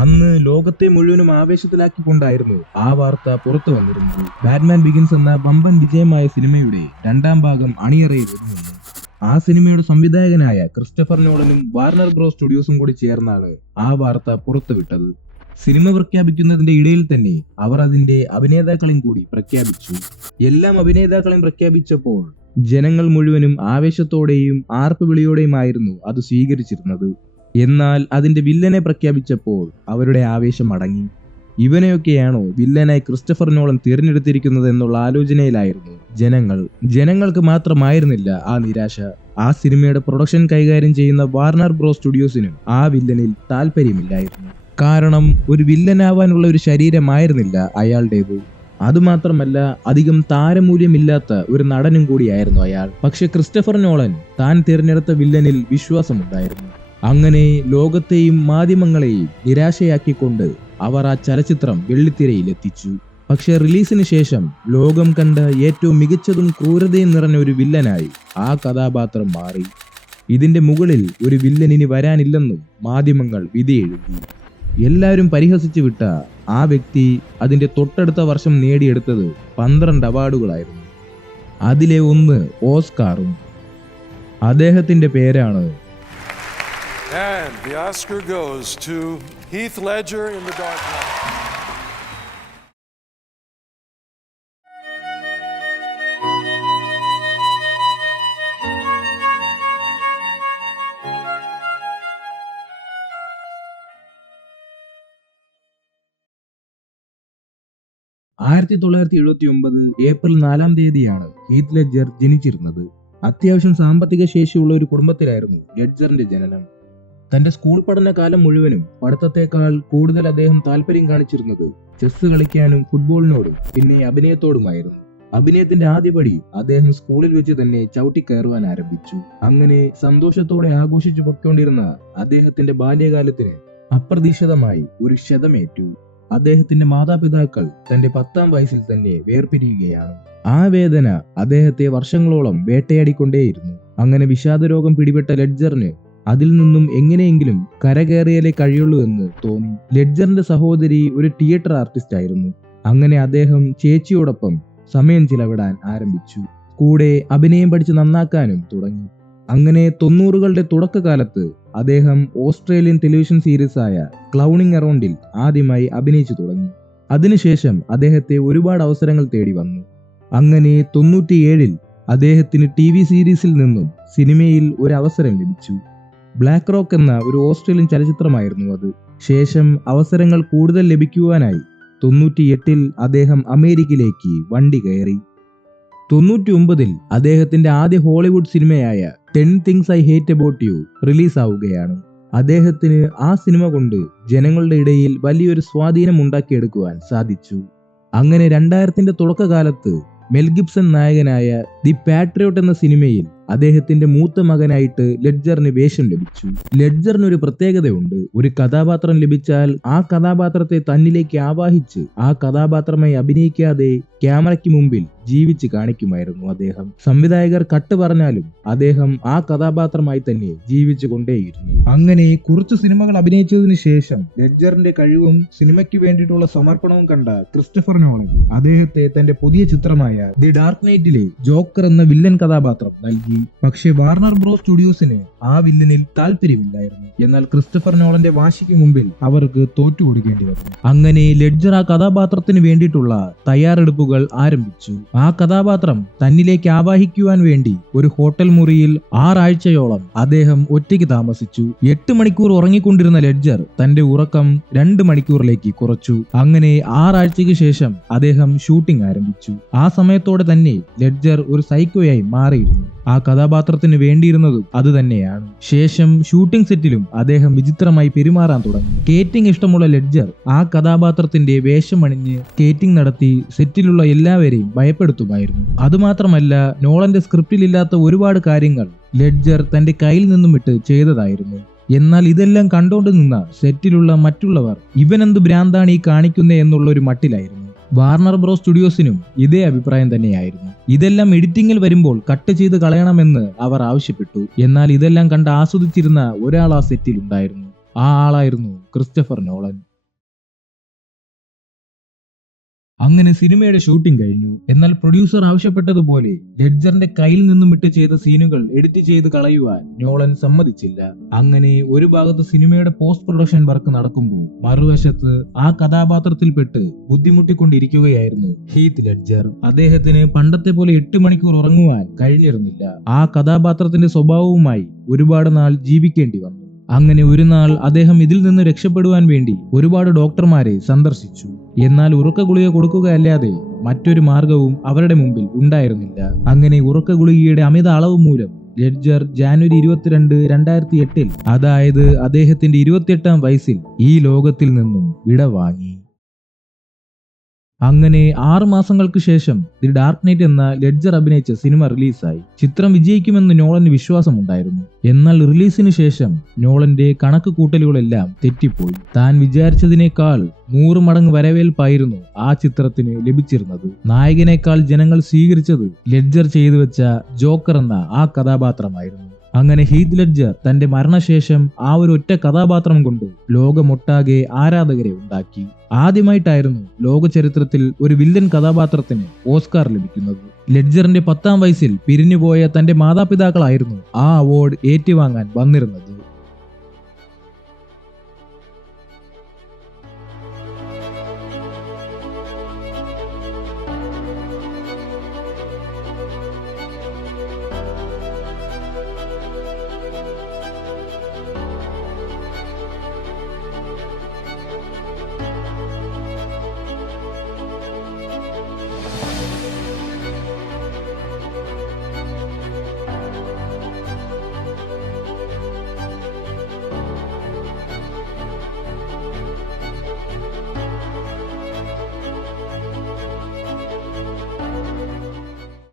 അന്ന് ലോകത്തെ മുഴുവനും ആവേശത്തിലാക്കിക്കൊണ്ടായിരുന്നു ആ വാർത്ത പുറത്തു വന്നിരുന്നത്. ബാറ്റ്മാൻ ബിഗിൻസ് എന്ന വമ്പൻ വിജയമായ സിനിമയുടെ രണ്ടാം ഭാഗം അണിയറയിൽ ഒരുങ്ങുന്നു. ആ സിനിമയുടെ സംവിധായകനായ ക്രിസ്റ്റഫർ നോളനും വാർണർ ബ്രോസ് സ്റ്റുഡിയോസും കൂടി ചേർന്നാണ് ആ വാർത്ത പുറത്തുവിട്ടത്. സിനിമ പ്രഖ്യാപിക്കുന്നതിന്റെ ഇടയിൽ തന്നെ അവർ അതിന്റെ അഭിനേതാക്കളെയും കൂടി പ്രഖ്യാപിച്ചു. എല്ലാം അഭിനേതാക്കളെയും പ്രഖ്യാപിച്ചപ്പോൾ ജനങ്ങൾ മുഴുവനും ആവേശത്തോടെയും ആർപ്പുവിളിയോടെയുമായിരുന്നു അത് സ്വീകരിച്ചിരുന്നത്. എന്നാൽ അതിന്റെ വില്ലനെ പ്രഖ്യാപിച്ചപ്പോൾ അവരുടെ ആവേശം അടങ്ങി. ഇവനെയൊക്കെയാണോ വില്ലനായി ക്രിസ്റ്റഫർ നോളൻ തിരഞ്ഞെടുത്തിരിക്കുന്നത് എന്നുള്ള ആലോചനയിലായിരുന്നു ജനങ്ങൾക്ക് മാത്രമായിരുന്നില്ല ആ നിരാശ. ആ സിനിമയുടെ പ്രൊഡക്ഷൻ കൈകാര്യം ചെയ്യുന്ന വാർണർ ബ്രോസ് സ്റ്റുഡിയോസിനും ആ വില്ലനിൽ താല്പര്യമില്ലായിരുന്നു. കാരണം ഒരു വില്ലനാവാനുള്ള ഒരു ശരീരമായിരുന്നില്ല അയാളുടേത്. അതുമാത്രമല്ല, അധികം താരമൂല്യമില്ലാത്ത ഒരു നടനും കൂടിയായിരുന്നു അയാൾ. പക്ഷെ ക്രിസ്റ്റഫർ നോളൻ താൻ തിരഞ്ഞെടുത്ത വില്ലനിൽ വിശ്വാസമുണ്ടായിരുന്നു. അങ്ങനെ ലോകത്തെയും മാധ്യമങ്ങളെയും നിരാശയാക്കിക്കൊണ്ട് അവർ ആ ചലച്ചിത്രം വെള്ളിത്തിരയിൽ എത്തിച്ചു. പക്ഷെ റിലീസിന് ശേഷം ലോകം കണ്ട ഏറ്റവും മികച്ചതും ക്രൂരതയും നിറഞ്ഞ ഒരു വില്ലനായി ആ കഥാപാത്രം മാറി. ഇതിന്റെ മുകളിൽ ഒരു വില്ലനിന് വരാനില്ലെന്നും മാധ്യമങ്ങൾ വിധിയെഴുതി. എല്ലാവരും പരിഹസിച്ചു വിട്ട ആ വ്യക്തി അതിന്റെ തൊട്ടടുത്ത വർഷം നേടിയെടുത്തത് 12 അവാർഡുകളായിരുന്നു. അതിലെ ഒന്ന് ഓസ്കാറും. അദ്ദേഹത്തിന്റെ പേരാണ് And the Oscar goes to Heath Ledger in The Dark Knight. April 4 Heath Ledger ജനിച്ചിരുന്നത്. അത്യാവശ്യം സാമ്പത്തിക ശേഷിയുള്ള ഒരു കുടുംബത്തിലായിരുന്നു ലെഡ്ജറിന്റെ ജനനം. തന്റെ സ്കൂൾ പഠനകാലം മുഴുവനും പഠിത്തത്തെക്കാൾ കൂടുതൽ അദ്ദേഹം താല്പര്യം കാണിച്ചിരുന്നത് ചെസ് കളിക്കാനും ഫുട്ബോളിനോടും പിന്നെ അഭിനയത്തോടുമായിരുന്നു. അഭിനയത്തിന്റെ ആദ്യപടി അദ്ദേഹം സ്കൂളിൽ വെച്ച് തന്നെ ചവിട്ടിക്കയറുവാൻ ആരംഭിച്ചു. അങ്ങനെ സന്തോഷത്തോടെ ആഘോഷിച്ചു പൊയ്ക്കൊണ്ടിരുന്ന അദ്ദേഹത്തിന്റെ ബാല്യകാലത്തിന് അപ്രതീക്ഷിതമായി ഒരു ക്ഷതമേറ്റു. അദ്ദേഹത്തിന്റെ മാതാപിതാക്കൾ തന്റെ 10ാം വയസ്സിൽ തന്നെ വേർപിരിയുകയാണ്. ആ വേദന അദ്ദേഹത്തെ വർഷങ്ങളോളം വേട്ടയാടിക്കൊണ്ടേയിരുന്നു. അങ്ങനെ വിഷാദരോഗം പിടിപെട്ട ലെഡ്ജറിന് അതിൽ നിന്നും എങ്ങനെയെങ്കിലും കരകയറിയാലേ കഴിയുള്ളൂ എന്ന് തോന്നി. ലെഡ്ജറിന്റെ സഹോദരി ഒരു തിയേറ്റർ ആർട്ടിസ്റ്റ് ആയിരുന്നു. അങ്ങനെ അദ്ദേഹം ചേച്ചിയോടൊപ്പം സമയം ചിലവിടാൻ ആരംഭിച്ചു. കൂടെ അഭിനയം പഠിച്ച് നന്നാക്കാനും തുടങ്ങി. അങ്ങനെ 90കളുടെ തുടക്കകാലത്ത് അദ്ദേഹം ഓസ്ട്രേലിയൻ ടെലിവിഷൻ സീരീസായ ക്ലൗണിംഗ് അറൗണ്ടിൽ ആദ്യമായി അഭിനയിച്ചു തുടങ്ങി. അതിനുശേഷം അദ്ദേഹത്തെ ഒരുപാട് അവസരങ്ങൾ തേടി വന്നു. അങ്ങനെ 97 അദ്ദേഹത്തിന് TV സീരീസിൽ നിന്നും സിനിമയിൽ ഒരു അവസരം ലഭിച്ചു. ബ്ലാക്ക് റോക്ക് എന്ന ഒരു ഓസ്ട്രേലിയൻ ചലച്ചിത്രമായിരുന്നു അത്. ശേഷം അവസരങ്ങൾ കൂടുതൽ ലഭിക്കുവാനായി 98 അദ്ദേഹം അമേരിക്കയിലേക്ക് വണ്ടി കയറി. 99 അദ്ദേഹത്തിന്റെ ആദ്യ ഹോളിവുഡ് സിനിമയായ 10 Things I Hate About You റിലീസാവുകയാണ്. അദ്ദേഹത്തിന് ആ സിനിമ കൊണ്ട് ജനങ്ങളുടെ ഇടയിൽ വലിയൊരു സ്വാധീനം ഉണ്ടാക്കിയെടുക്കുവാൻ സാധിച്ചു. അങ്ങനെ 2000ന്റെ തുടക്കകാലത്ത് മെൽ ഗിബ്സൺ നായകനായ ദി പാട്രിയോട്ട് എന്ന സിനിമയിൽ അദ്ദേഹത്തിന്റെ മൂത്ത മകനായിട്ട് ലെഡ്ജറിന് വേഷം ലഭിച്ചു. ലെഡ്ജറിന് ഒരു പ്രത്യേകതയുണ്ട്. ഒരു കഥാപാത്രം ലഭിച്ചാൽ ആ കഥാപാത്രത്തെ തന്നിലേക്ക് ആവാഹിച്ച് ആ കഥാപാത്രമായി അഭിനയിക്കാതെ ക്യാമറയ്ക്ക് മുമ്പിൽ ജീവിച്ച് കാണിക്കുമായിരുന്നു അദ്ദേഹം. സംവിധായകർ കട്ട് പറഞ്ഞാലും അദ്ദേഹം ആ കഥാപാത്രമായി തന്നെ ജീവിച്ചു കൊണ്ടേയിരുന്നു. അങ്ങനെ കുറച്ച് സിനിമകൾ അഭിനയിച്ചതിന് ശേഷം ലെഡ്ജറിന്റെ കഴിവും സിനിമയ്ക്ക് വേണ്ടിയിട്ടുള്ള സമർപ്പണവും കണ്ട ക്രിസ്റ്റഫർ നോളൻ അദ്ദേഹത്തെ തന്റെ പുതിയ ചിത്രമായ ദി ഡാർക്ക് നൈറ്റിലെ ജോക്കർ എന്ന വില്ലൻ കഥാപാത്രം നൽകി. പക്ഷെ വാർണർ ബ്രോസ് സ്റ്റുഡിയോസിന് ആ വില്ലനിൽ താല്പര്യമില്ലായിരുന്നു. എന്നാൽ ക്രിസ്റ്റഫർ നോളന്റെ വാശിക്ക് മുമ്പിൽ അവർക്ക് തോറ്റുകൊടുക്കേണ്ടി വന്നു. അങ്ങനെ ലെഡ്ജർ ആ കഥാപാത്രത്തിന് വേണ്ടിയിട്ടുള്ള തയ്യാറെടുപ്പുകൾ ആരംഭിച്ചു. ആ കഥാപാത്രം തന്നിലേക്ക് ആവാഹിക്കുവാൻ വേണ്ടി ഒരു ഹോട്ടൽ മുറിയിൽ 6 ആഴ്ചയോളം അദ്ദേഹം ഒറ്റയ്ക്ക് താമസിച്ചു. 8 മണിക്കൂർ ഉറങ്ങിക്കൊണ്ടിരുന്ന ലെഡ്ജർ തന്റെ ഉറക്കം 2 മണിക്കൂറിലേക്ക് കുറച്ചു. അങ്ങനെ 6 ആഴ്ചയ്ക്ക് ശേഷം അദ്ദേഹം ഷൂട്ടിംഗ് ആരംഭിച്ചു. ആ സമയത്തോടെ തന്നെ ലെഡ്ജർ ഒരു സൈക്കോയായി മാറിയിരുന്നു. ആ കഥാപാത്രത്തിന് വേണ്ടിയിരുന്നതും അത് തന്നെയാണ്. ശേഷം ഷൂട്ടിംഗ് സെറ്റിലും അദ്ദേഹം വിചിത്രമായി പെരുമാറാൻ തുടങ്ങി. സ്കേറ്റിംഗ് ഇഷ്ടമുള്ള ലെഡ്ജർ ആ കഥാപാത്രത്തിന്റെ വേഷമണിഞ്ഞ് സ്കേറ്റിംഗ് നടത്തി സെറ്റിലുള്ള എല്ലാവരെയും ഭയപ്പെടുത്തുമായിരുന്നു. അതുമാത്രമല്ല, നോളന്റെ സ്ക്രിപ്റ്റിലില്ലാത്ത ഒരുപാട് കാര്യങ്ങൾ ലെഡ്ജർ തന്റെ കയ്യിൽ നിന്നും വിട്ട് ചെയ്തതായിരുന്നു. എന്നാൽ ഇതെല്ലാം കണ്ടോണ്ട് നിന്ന സെറ്റിലുള്ള മറ്റുള്ളവർ ഇവനെന്ത് ഭ്രാന്താണ് ഈ കാണിക്കുന്നേ എന്നുള്ള ഒരു മട്ടിലായിരുന്നു. വാർണർ ബ്രോസ് സ്റ്റുഡിയോസിനും ഇതേ അഭിപ്രായം തന്നെയായിരുന്നു. ഇതെല്ലാം എഡിറ്റിംഗിൽ വരുമ്പോൾ കട്ട് ചെയ്ത് കളയണമെന്ന് അവർ ആവശ്യപ്പെട്ടു. എന്നാൽ ഇതെല്ലാം കണ്ട് ആസ്വദിച്ചിരുന്ന ഒരാൾ ആ സെറ്റിൽ ഉണ്ടായിരുന്നു. ആ ആളായിരുന്നു ക്രിസ്റ്റഫർ നോളൻ. അങ്ങനെ സിനിമയുടെ ഷൂട്ടിംഗ് കഴിഞ്ഞു. എന്നാൽ പ്രൊഡ്യൂസർ ആവശ്യപ്പെട്ടതുപോലെ ലെഡ്ജറിന്റെ കയ്യിൽ നിന്നും വിട്ട് ചെയ്ത സീനുകൾ എഡിറ്റ് ചെയ്ത് കളയുവാൻ നോളൻ സമ്മതിച്ചില്ല. അങ്ങനെ ഒരു ഭാഗത്ത് സിനിമയുടെ പോസ്റ്റ് പ്രൊഡക്ഷൻ വർക്ക് നടക്കുമ്പോൾ മറുവശത്ത് ആ കഥാപാത്രത്തിൽപ്പെട്ട് ബുദ്ധിമുട്ടിക്കൊണ്ടിരിക്കുകയായിരുന്നു ഹീത്ത് ലെഡ്ജർ. അദ്ദേഹത്തിന് പണ്ടത്തെ പോലെ 8 മണിക്കൂർ ഉറങ്ങുവാൻ കഴിഞ്ഞിരുന്നില്ല. ആ കഥാപാത്രത്തിന്റെ സ്വഭാവവുമായി ഒരുപാട് നാൾ ജീവിക്കേണ്ടി വന്നു. അങ്ങനെ ഒരു നാൾ അദ്ദേഹം ഇതിൽ നിന്ന് രക്ഷപ്പെടുവാൻ വേണ്ടി ഒരുപാട് ഡോക്ടർമാരെ സന്ദർശിച്ചു. എന്നാൽ ഉറക്ക ഗുളിക കൊടുക്കുകയല്ലാതെ മറ്റൊരു മാർഗവും അവരുടെ മുമ്പിൽ ഉണ്ടായിരുന്നില്ല. അങ്ങനെ ഉറക്ക ഗുളികയുടെ അമിത അളവ് മൂലം ലെഡ്ജർ ജാനുവരി 22, 2008 അതായത് അദ്ദേഹത്തിന്റെ 28ാം വയസ്സിൽ ഈ ലോകത്തിൽ നിന്നും വിടവാങ്ങി. അങ്ങനെ 6 മാസങ്ങൾക്ക് ശേഷം ദി ഡാർക്ക് നൈറ്റ് എന്ന ലെഡ്ജർ അഭിനയിച്ച സിനിമ റിലീസായി. ചിത്രം വിജയിക്കുമെന്ന് നോളന് വിശ്വാസമുണ്ടായിരുന്നു. എന്നാൽ റിലീസിന് ശേഷം നോളന്റെ കണക്ക് കൂട്ടലുകളെല്ലാം തെറ്റിപ്പോയി. താൻ വിചാരിച്ചതിനേക്കാൾ 100 മടങ്ങ് വരവേൽപ്പായിരുന്നു ആ ചിത്രത്തിന് ലഭിച്ചിരുന്നത്. നായകനേക്കാൾ ജനങ്ങൾ സ്വീകരിച്ചത് ലെഡ്ജർ ചെയ്തു വെച്ച ജോക്കർ എന്ന ആ കഥാപാത്രമായിരുന്നു. അങ്ങനെ ഹീത്ത് ലെഡ്ജർ തന്റെ മരണശേഷം ആ ഒരു ഒറ്റ കഥാപാത്രം കൊണ്ട് ലോകമൊട്ടാകെ ആരാധകരെ ഉണ്ടാക്കി. ആദ്യമായിട്ടായിരുന്നു ലോക ചരിത്രത്തിൽ ഒരു വില്ലൻ കഥാപാത്രത്തിന് ഓസ്കാർ ലഭിക്കുന്നത്. ലെഡ്ജറിന്റെ 10ാം വയസ്സിൽ പിരിഞ്ഞുപോയ തന്റെ മാതാപിതാക്കളായിരുന്നു ആ അവാർഡ് ഏറ്റുവാങ്ങാൻ വന്നിരുന്നത്.